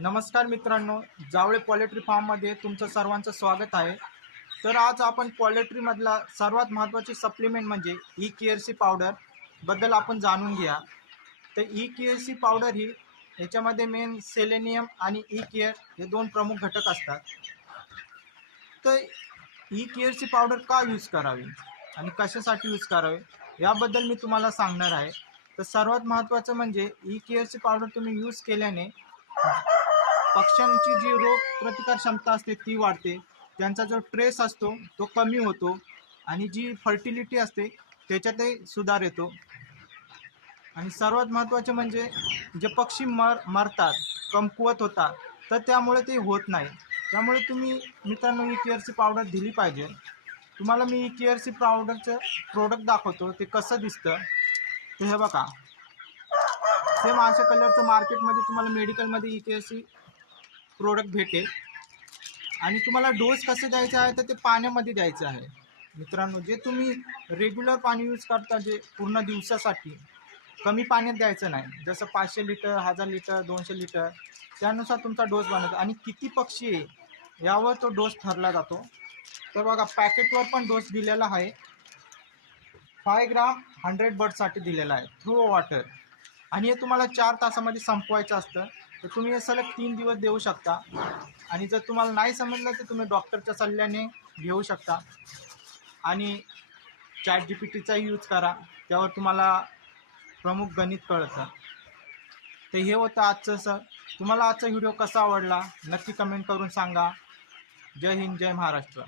नमस्कार मित्रांनो, जावळे पोल्ट्री फार्ममध्ये तुमचं सर्वांचं स्वागत आहे. तर आज आपण पोल्ट्रीमधला सर्वात महत्त्वाची सप्लिमेंट म्हणजे ई केअरसी पावडर बद्दल आपण जाणून घ्या. तर ई केअरसी पावडर ही याच्यामध्ये मेन सेलेनियम आणि ई केअर हे दोन प्रमुख घटक असतात. तर ई केअरसी पावडर का यूज करावी आणि कशासाठी यूज करावे याबद्दल मी तुम्हाला सांगणार आहे. तर सर्वात महत्त्वाचं म्हणजे ई केअरसी पावडर तुम्ही यूज केल्याने पक्ष्यांची जी रोग प्रतिकार क्षमता असते ती वाढते, त्यांचा जो ट्रेस असतो तो कमी होतो आणि जी फर्टिलिटी असते त्याच्यातही सुधार येतो. आणि सर्वात महत्त्वाचे म्हणजे जे पक्षी मरतात, कमकुवत होतात, तर त्यामुळे ते होत नाही. त्यामुळे तुम्ही मित्रांनो ई केअरची पावडर दिली पाहिजे. तुम्हाला मी ई केअरची पावडरचं प्रोडक्ट दाखवतो ते कसं दिसतं. ते हे बघा, सेम अशा कलरचं मार्केटमध्ये तुम्हाला मेडिकलमध्ये ई केअरची प्रोडक्ट भेटेल. आणि तुम्हाला डोस कसे द्यायचे आहे तर ते पाण्यामध्ये द्यायचं आहे मित्रांनो. जे तुम्ही रेग्युलर पाणी यूज करता, जे पूर्ण दिवसासाठी, कमी पाण्यात द्यायचं नाही. जसं 500 लिटर, 1000 लिटर, 200 लिटर त्यानुसार तुमचा डोस बनवतो आणि किती पक्षी आहे यावर तो डोस ठरला जातो. तर बघा, पॅकेटवर पण डोस दिलेला आहे. 5 ग्राम 100 बर्डसाठी दिलेला आहे थ्रू वॉटर. आणि हे तुम्हाला 4 तासामध्ये संपवायचं असतं. तर तुम्ही हे सलग 3 दिवस देऊ शकता. आणि जर तुम्हाला नाही समजलं तर तुम्ही डॉक्टरच्या सल्ल्याने घेऊ शकता. आणि ChatGPTचा यूज करा, त्यावर तुम्हाला प्रमुख गणित कळतं. तर हे होतं आजचं सर. तुम्हाला आजचा व्हिडिओ कसा आवडला नक्की कमेंट करून सांगा. जय हिंद, जय महाराष्ट्र.